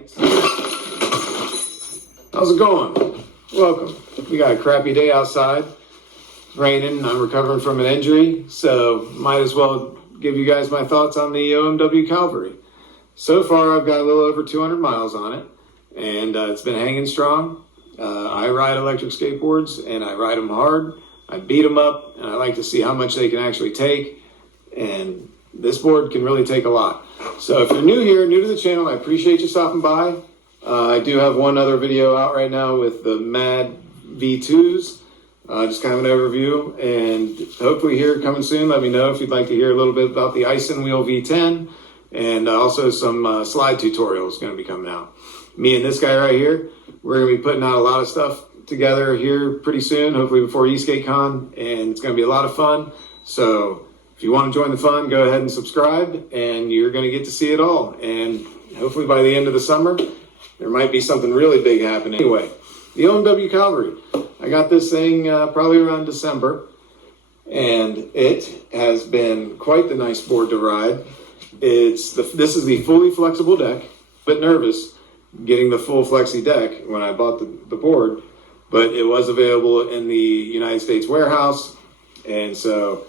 lights. How's it going? Welcome. We got a crappy day outside. It's raining. I'm recovering from an injury, so might as well give you guys my thoughts on the O.M.W. Calvary. So far, I've got a little over 200 miles on it, and it's been hanging strong. I ride electric skateboards, and I ride them hard. I beat them up, and I like to see how much they can actually take, and this board can really take a lot. So if you're new here, new to the channel, I appreciate you stopping by. I do have one other video out right now with the Mad V2s, just kind of an overview, and hopefully here coming soon. Let me know if you'd like to hear a little bit about the Ice and Wheel V10, and also some slide tutorials going to be coming out. Me and this guy right here, we're going to be putting out a lot of stuff together here pretty soon, hopefully before eSkateCon, and it's going to be a lot of fun. So if you want to join the fun, go ahead and subscribe, and you're going to get to see it all. And hopefully by the end of the summer, there might be something really big happening. Anyway, the O.M.W. Calvary. I got this thing probably around December, and it has been quite the nice board to ride. This is the fully flexible deck. A bit nervous getting the full flexi deck when I bought the board, but it was available in the United States warehouse, and so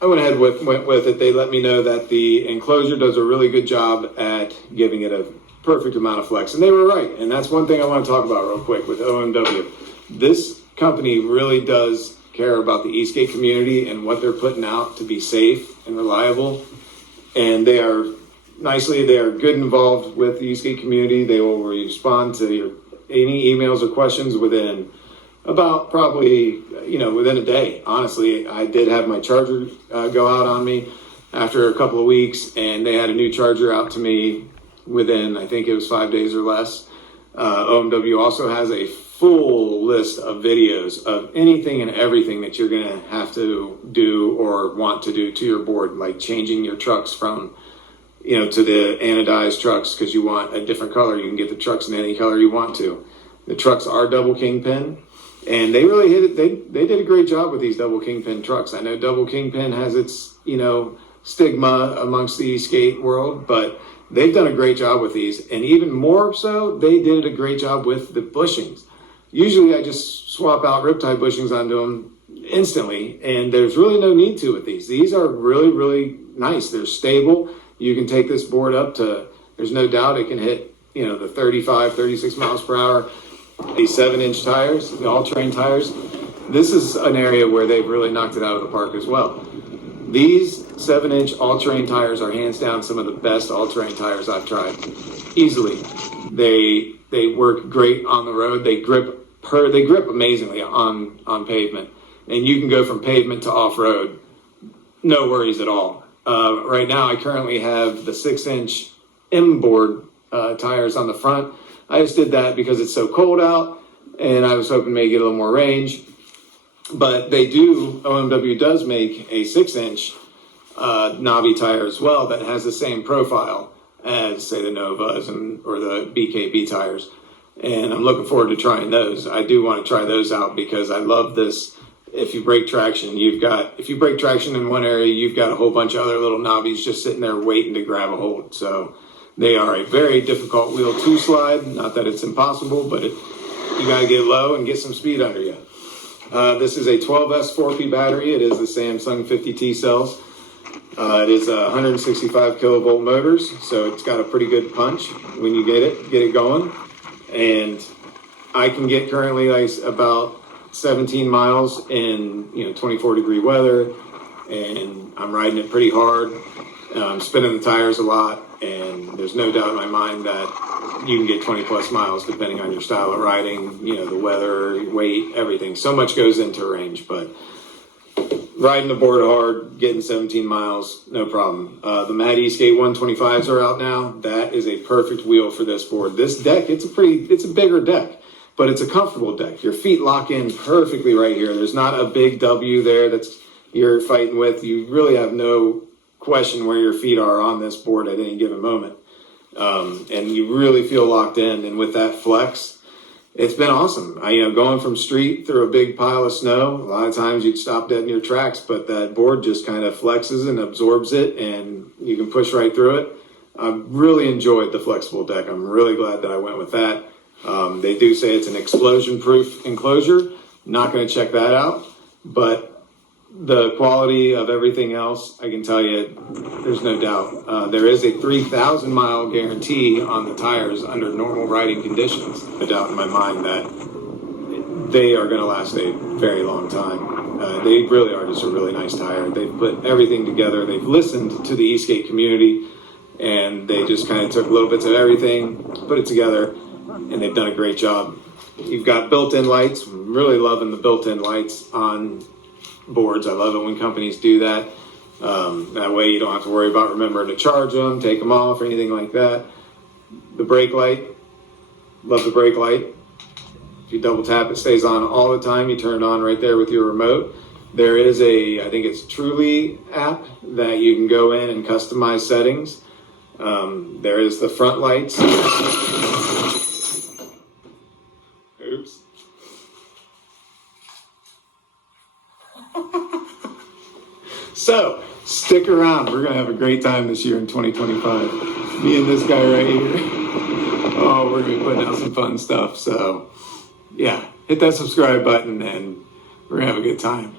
I went ahead went with it. They let me know that the enclosure does a really good job at giving it a perfect amount of flex, and they were right. And that's one thing I want to talk about real quick with O.M.W. This company really does care about the e-skate community and what they're putting out to be safe and reliable, and they are good involved with the e-skate community. They will respond to any emails or questions within about probably, within a day. Honestly, I did have my charger go out on me after a couple of weeks, and they had a new charger out to me within, I think it was 5 days or less. O.M.W. also has a full list of videos of anything and everything that you're going to have to do or want to do to your board, like changing your trucks from to the anodized trucks because you want a different color. You can get the trucks in any color you want to. The trucks are double kingpin, and they really hit it. They did a great job with these double kingpin trucks. I know double kingpin has its, stigma amongst the skate world, but they've done a great job with these. And even more so, they did a great job with the bushings. Usually I just swap out riptide bushings onto them instantly, and there's really no need to with these. These are really, really nice. They're stable. You can take this board up to, there's no doubt it can hit, the 35, 36 miles per hour. These 7-inch tires, the all-terrain tires, this is an area where they've really knocked it out of the park as well. These 7-inch all-terrain tires are hands down some of the best all-terrain tires I've tried. Easily. They work great on the road. They grip amazingly on pavement. And you can go from pavement to off-road. No worries at all. Right now, I currently have the 6-inch M-board tires on the front. I just did that because it's so cold out, and I was hoping maybe get a little more range. But O.M.W. does make a 6-inch knobby tire as well that has the same profile as, say, the Novas or the BKB tires. And I'm looking forward to trying those. I do want to try those out because I love this. If you break traction, if you break traction in one area, you've got a whole bunch of other little knobbies just sitting there waiting to grab a hold. So they are a very difficult wheel to slide. Not that it's impossible, but you got to get low and get some speed under you. This is a 12S 4P battery. It is the Samsung 50T cells. It is 165 kilovolt motors, so it's got a pretty good punch when you get it going. And I can get currently about 17 miles in 24-degree weather, and I'm riding it pretty hard. I'm spinning the tires a lot, and there's no doubt in my mind that you can get 20 plus miles depending on your style of riding, the weather, weight, everything. So much goes into range, but riding the board hard, getting 17 miles, no problem. The Mad E-Skate 125s are out now. That is a perfect wheel for this board. This deck, it's a bigger deck, but it's a comfortable deck. Your feet lock in perfectly right here. There's not a big W there that's you're fighting with. You really have no question where your feet are on this board at any given moment. And you really feel locked in. And with that flex, it's been awesome. Going from street through a big pile of snow, a lot of times you'd stop dead in your tracks, but that board just kind of flexes and absorbs it, and you can push right through it. I really enjoyed the flexible deck. I'm really glad that I went with that. They do say it's an explosion-proof enclosure. Not going to check that out, but the quality of everything else, I can tell you, there's no doubt. There is a 3,000 mile guarantee on the tires under normal riding conditions. No doubt in my mind that they are going to last a very long time. They really are just a really nice tire. They've put everything together. They've listened to the e-skate community, and they just kind of took little bits of everything, put it together, and they've done a great job. You've got built-in lights. I'm really loving the built-in lights on boards. I love it when companies do that. That way you don't have to worry about remembering to charge them, take them off, or anything like that. The brake light, love the brake light. If you double tap, it stays on all the time. You turn it on right there with your remote. There is I think it's Truly app that you can go in and customize settings. There is the front lights. Oops. So, stick around. We're going to have a great time this year in 2025. Me and this guy right here. Oh, we're going to be putting out some fun stuff. So, yeah, hit that subscribe button and we're going to have a good time.